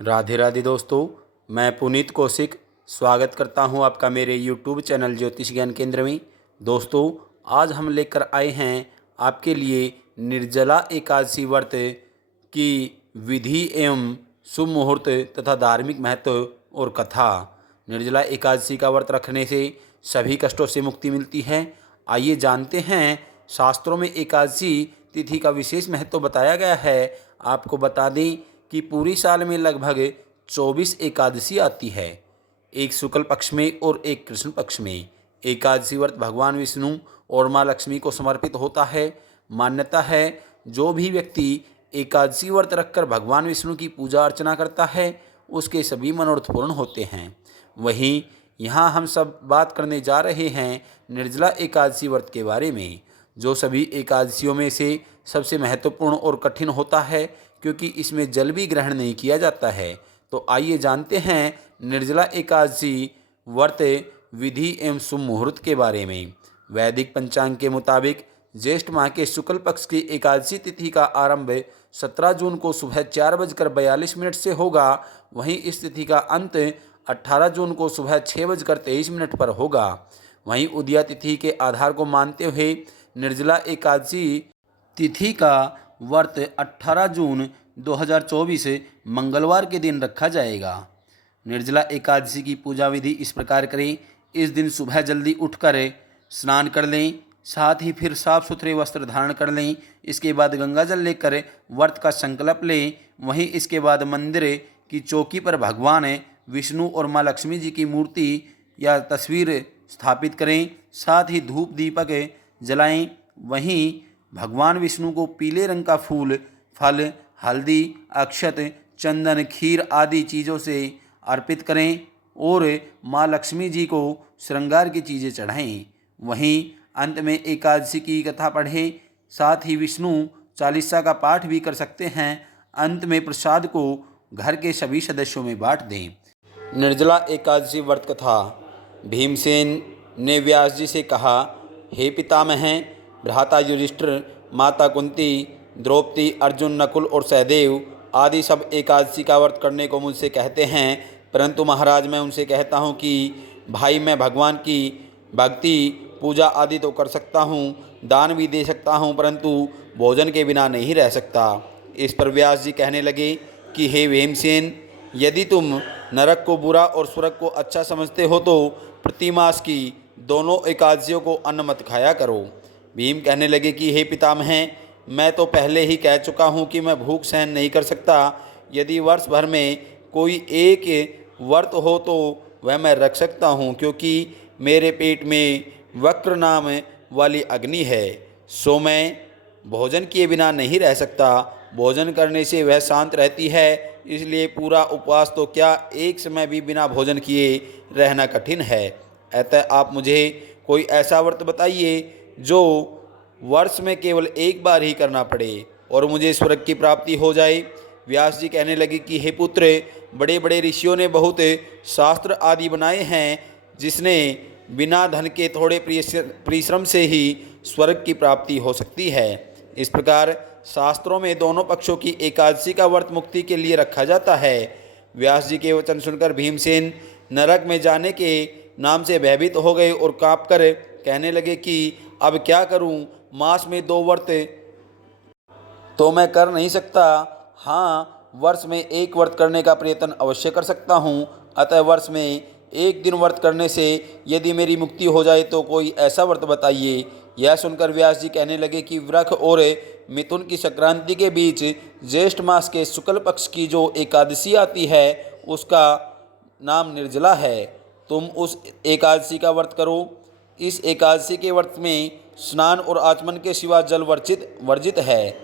राधे राधे दोस्तों, मैं पुनीत कौशिक स्वागत करता हूं आपका मेरे YouTube चैनल ज्योतिष ज्ञान केंद्र में। दोस्तों, आज हम लेकर आए हैं आपके लिए निर्जला एकादशी व्रत की विधि एवं शुभ मुहूर्त तथा धार्मिक महत्व और कथा। निर्जला एकादशी का व्रत रखने से सभी कष्टों से मुक्ति मिलती है। आइए जानते हैं, शास्त्रों में एकादशी तिथि का विशेष महत्व बताया गया है। आपको बता दें कि पूरी साल में लगभग 24 एकादशी आती है, एक शुक्ल पक्ष में और एक कृष्ण पक्ष में। एकादशी व्रत भगवान विष्णु और माँ लक्ष्मी को समर्पित होता है। मान्यता है, जो भी व्यक्ति एकादशी व्रत रखकर भगवान विष्णु की पूजा अर्चना करता है, उसके सभी मनोरथ पूर्ण होते हैं। वहीं यहाँ हम सब बात करने जा रहे हैं निर्जला एकादशी व्रत के बारे में, जो सभी एकादशियों में से सबसे महत्वपूर्ण और कठिन होता है, क्योंकि इसमें जल भी ग्रहण नहीं किया जाता है। तो आइए जानते हैं निर्जला एकादशी व्रत विधि एवं शुभ मुहूर्त के बारे में। वैदिक पंचांग के मुताबिक ज्येष्ठ माह के शुक्ल पक्ष की एकादशी तिथि का आरंभ 17 जून को सुबह 4:42 से होगा। वहीं इस तिथि का अंत 18 जून को सुबह 6:23 पर होगा। वहीं उदया तिथि के आधार को मानते हुए निर्जला एकादशी तिथि का व्रत 18 जून 2024 मंगलवार के दिन रखा जाएगा। निर्जला एकादशी की पूजा विधि इस प्रकार करें। इस दिन सुबह जल्दी उठकर स्नान कर लें, साथ ही फिर साफ सुथरे वस्त्र धारण कर लें। इसके बाद गंगा जल लेकर व्रत का संकल्प लें। वहीं इसके बाद मंदिर की चौकी पर भगवान विष्णु और माँ लक्ष्मी जी की मूर्ति या तस्वीर स्थापित करें। साथ ही धूप दीपक जलाएं। वहीं भगवान विष्णु को पीले रंग का फूल, फल, हल्दी, अक्षत, चंदन, खीर आदि चीज़ों से अर्पित करें और माँ लक्ष्मी जी को श्रृंगार की चीज़ें चढ़ाएं। वहीं अंत में एकादशी की कथा पढ़ें। साथ ही विष्णु चालीसा का पाठ भी कर सकते हैं। अंत में प्रसाद को घर के सभी सदस्यों में बांट दें। निर्जला एकादशी व्रत कथा। भीमसेन ने व्यास जी से कहा, हे पितामह, भ्राता युधिष्ठिर, माता कुंती, द्रौपदी, अर्जुन, नकुल और सहदेव आदि सब एकादशी का व्रत करने को मुझसे कहते हैं, परंतु महाराज मैं उनसे कहता हूँ कि भाई, मैं भगवान की भक्ति पूजा आदि तो कर सकता हूँ, दान भी दे सकता हूँ, परंतु भोजन के बिना नहीं रह सकता। इस पर व्यास जी कहने लगे कि हे भीमसेन, यदि तुम नरक को बुरा और स्वर्ग को अच्छा समझते हो तो प्रतिमास की दोनों एकादशियों को अन्न मत खाया करो। भीम कहने लगे कि हे पितामह, मैं तो पहले ही कह चुका हूँ कि मैं भूख सहन नहीं कर सकता। यदि वर्ष भर में कोई एक व्रत हो तो वह मैं रख सकता हूँ, क्योंकि मेरे पेट में वक्र नाम वाली अग्नि है, सो मैं भोजन किए बिना नहीं रह सकता। भोजन करने से वह शांत रहती है, इसलिए पूरा उपवास तो क्या, एक समय भी बिना भोजन किए रहना कठिन है। अतः आप मुझे कोई ऐसा व्रत बताइए जो वर्ष में केवल एक बार ही करना पड़े और मुझे स्वर्ग की प्राप्ति हो जाए। व्यास जी कहने लगे कि हे पुत्र, बड़े बड़े ऋषियों ने बहुत शास्त्र आदि बनाए हैं, जिसने बिना धन के थोड़े परिश्रम से ही स्वर्ग की प्राप्ति हो सकती है। इस प्रकार शास्त्रों में दोनों पक्षों की एकादशी का व्रत मुक्ति के लिए रखा जाता है। व्यास जी के वचन सुनकर भीमसेन नरक में जाने के नाम से भयभीत हो गए और कांपकर कहने लगे कि अब क्या करूं, मास में 2 व्रत तो मैं कर नहीं सकता। हाँ, वर्ष में एक व्रत करने का प्रयत्न अवश्य कर सकता हूँ। अतः वर्ष में एक दिन व्रत करने से यदि मेरी मुक्ति हो जाए तो कोई ऐसा व्रत बताइए। यह सुनकर व्यास जी कहने लगे कि वृष और मिथुन की संक्रांति के बीच ज्येष्ठ मास के शुक्ल पक्ष की जो एकादशी आती है, उसका नाम निर्जला है। तुम उस एकादशी का व्रत करो। इस एकादशी के व्रत में स्नान और आचमन के सिवा जल वर्जित है।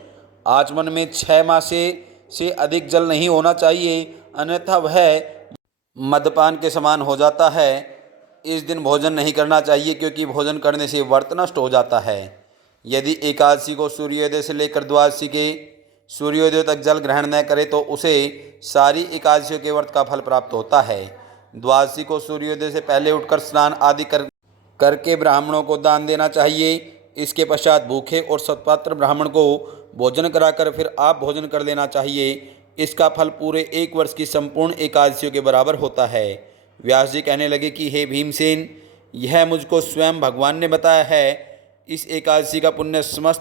आचमन में 6 माह से अधिक जल नहीं होना चाहिए, अन्यथा वह मद्यपान के समान हो जाता है। इस दिन भोजन नहीं करना चाहिए, क्योंकि भोजन करने से व्रत नष्ट हो जाता है। यदि एकादशी को सूर्योदय से लेकर द्वादशी के सूर्योदय तक जल ग्रहण न करे तो उसे सारी एकादशियों के व्रत का फल प्राप्त होता है। द्वादशी को सूर्योदय से पहले उठकर स्नान आदि करके ब्राह्मणों को दान देना चाहिए। इसके पश्चात भूखे और सत्पात्र ब्राह्मण को भोजन कराकर फिर आप भोजन कर लेना चाहिए। इसका फल पूरे 1 वर्ष की संपूर्ण एकादशियों के बराबर होता है। व्यास जी कहने लगे कि हे भीमसेन, यह मुझको स्वयं भगवान ने बताया है। इस एकादशी का पुण्य समस्त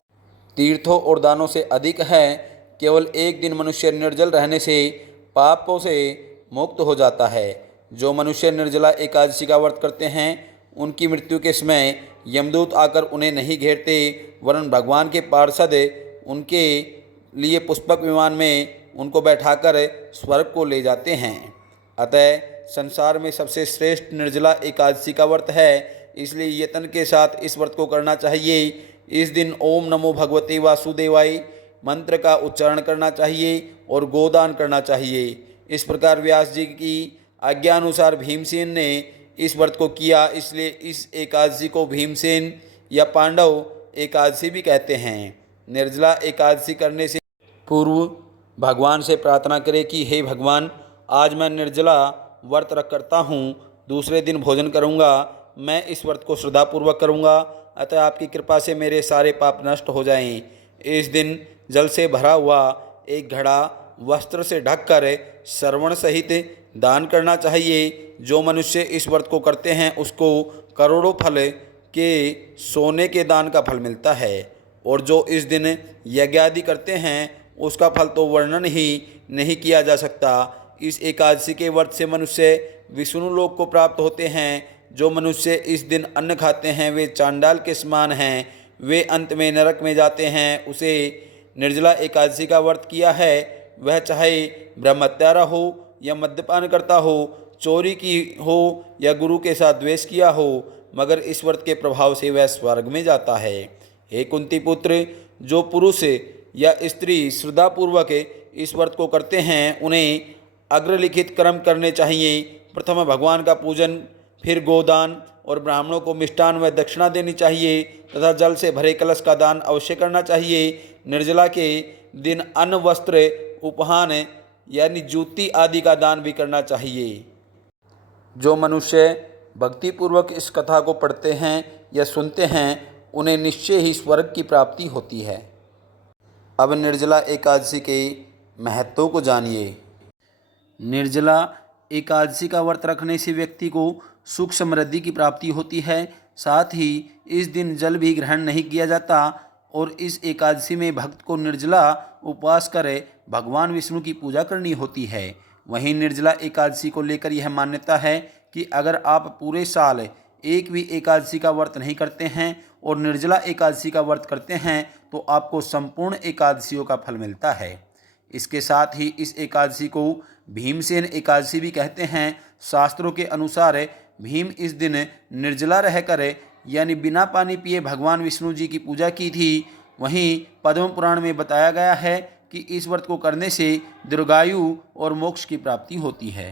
तीर्थों और दानों से अधिक है। केवल एक दिन मनुष्य निर्जल रहने से पापों से मुक्त हो जाता है। जो मनुष्य निर्जला एकादशी का व्रत करते हैं उनकी मृत्यु के समय यमदूत आकर उन्हें नहीं घेरते, वरन भगवान के पार्षद उनके लिए पुष्पक विमान में उनको बैठाकर स्वर्ग को ले जाते हैं। अतः संसार में सबसे श्रेष्ठ निर्जला एकादशी का व्रत है, इसलिए यत्न के साथ इस व्रत को करना चाहिए। इस दिन ओम नमो भगवते वासुदेवाय मंत्र का उच्चारण करना चाहिए और गोदान करना चाहिए। इस प्रकार व्यास जी की आज्ञा अनुसार भीमसेन ने इस व्रत को किया, इसलिए इस एकादशी को भीमसेन या पांडव एकादशी भी कहते हैं। निर्जला एकादशी करने से पूर्व भगवान से प्रार्थना करें कि हे भगवान, आज मैं निर्जला व्रत रख करता हूँ, दूसरे दिन भोजन करूँगा। मैं इस व्रत को श्रद्धापूर्वक करूँगा, अतः आपकी कृपा से मेरे सारे पाप नष्ट हो जाएं। इस दिन जल से भरा हुआ एक घड़ा वस्त्र से ढककर श्रवण सहित दान करना चाहिए। जो मनुष्य इस व्रत को करते हैं उसको करोड़ों फल के सोने के दान का फल मिलता है, और जो इस दिन यज्ञ आदि करते हैं उसका फल तो वर्णन ही नहीं किया जा सकता। इस एकादशी के व्रत से मनुष्य विष्णु लोक को प्राप्त होते हैं। जो मनुष्य इस दिन अन्न खाते हैं वे चांडाल के समान हैं, वे अंत में नरक में जाते हैं। उसे निर्जला एकादशी का व्रत किया है वह चाहे ब्रह्मत्यारा हो या मद्यपान करता हो, चोरी की हो या गुरु के साथ द्वेष किया हो, मगर इस व्रत के प्रभाव से वह स्वर्ग में जाता है। हे कुंती पुत्र, जो पुरुष या स्त्री श्रद्धापूर्वक इस व्रत को करते हैं उन्हें अग्रलिखित कर्म करने चाहिए। प्रथम भगवान का पूजन, फिर गोदान और ब्राह्मणों को मिष्टान व दक्षिणा देनी चाहिए तथा जल से भरे कलश का दान अवश्य करना चाहिए। निर्जला के दिन अन्न, वस्त्र, उपहान यानी जूती आदि का दान भी करना चाहिए। जो मनुष्य भक्तिपूर्वक इस कथा को पढ़ते हैं या सुनते हैं उन्हें निश्चय ही स्वर्ग की प्राप्ति होती है। अब निर्जला एकादशी के महत्व को जानिए। निर्जला एकादशी का व्रत रखने से व्यक्ति को सुख समृद्धि की प्राप्ति होती है। साथ ही इस दिन जल भी ग्रहण नहीं किया जाता, और इस एकादशी में भक्त को निर्जला उपवास कर भगवान विष्णु की पूजा करनी होती है। वहीं निर्जला एकादशी को लेकर यह मान्यता है कि अगर आप पूरे साल एक भी एकादशी का व्रत नहीं करते हैं और निर्जला एकादशी का व्रत करते हैं तो आपको संपूर्ण एकादशियों का फल मिलता है। इसके साथ ही इस एकादशी को भीमसेन एकादशी भी कहते हैं। शास्त्रों के अनुसार भीम इस दिन निर्जला रहकर यानी बिना पानी पिए भगवान विष्णु जी की पूजा की थी। वहीं पद्म पुराण में बताया गया है कि इस व्रत को करने से दीर्घायु और मोक्ष की प्राप्ति होती है।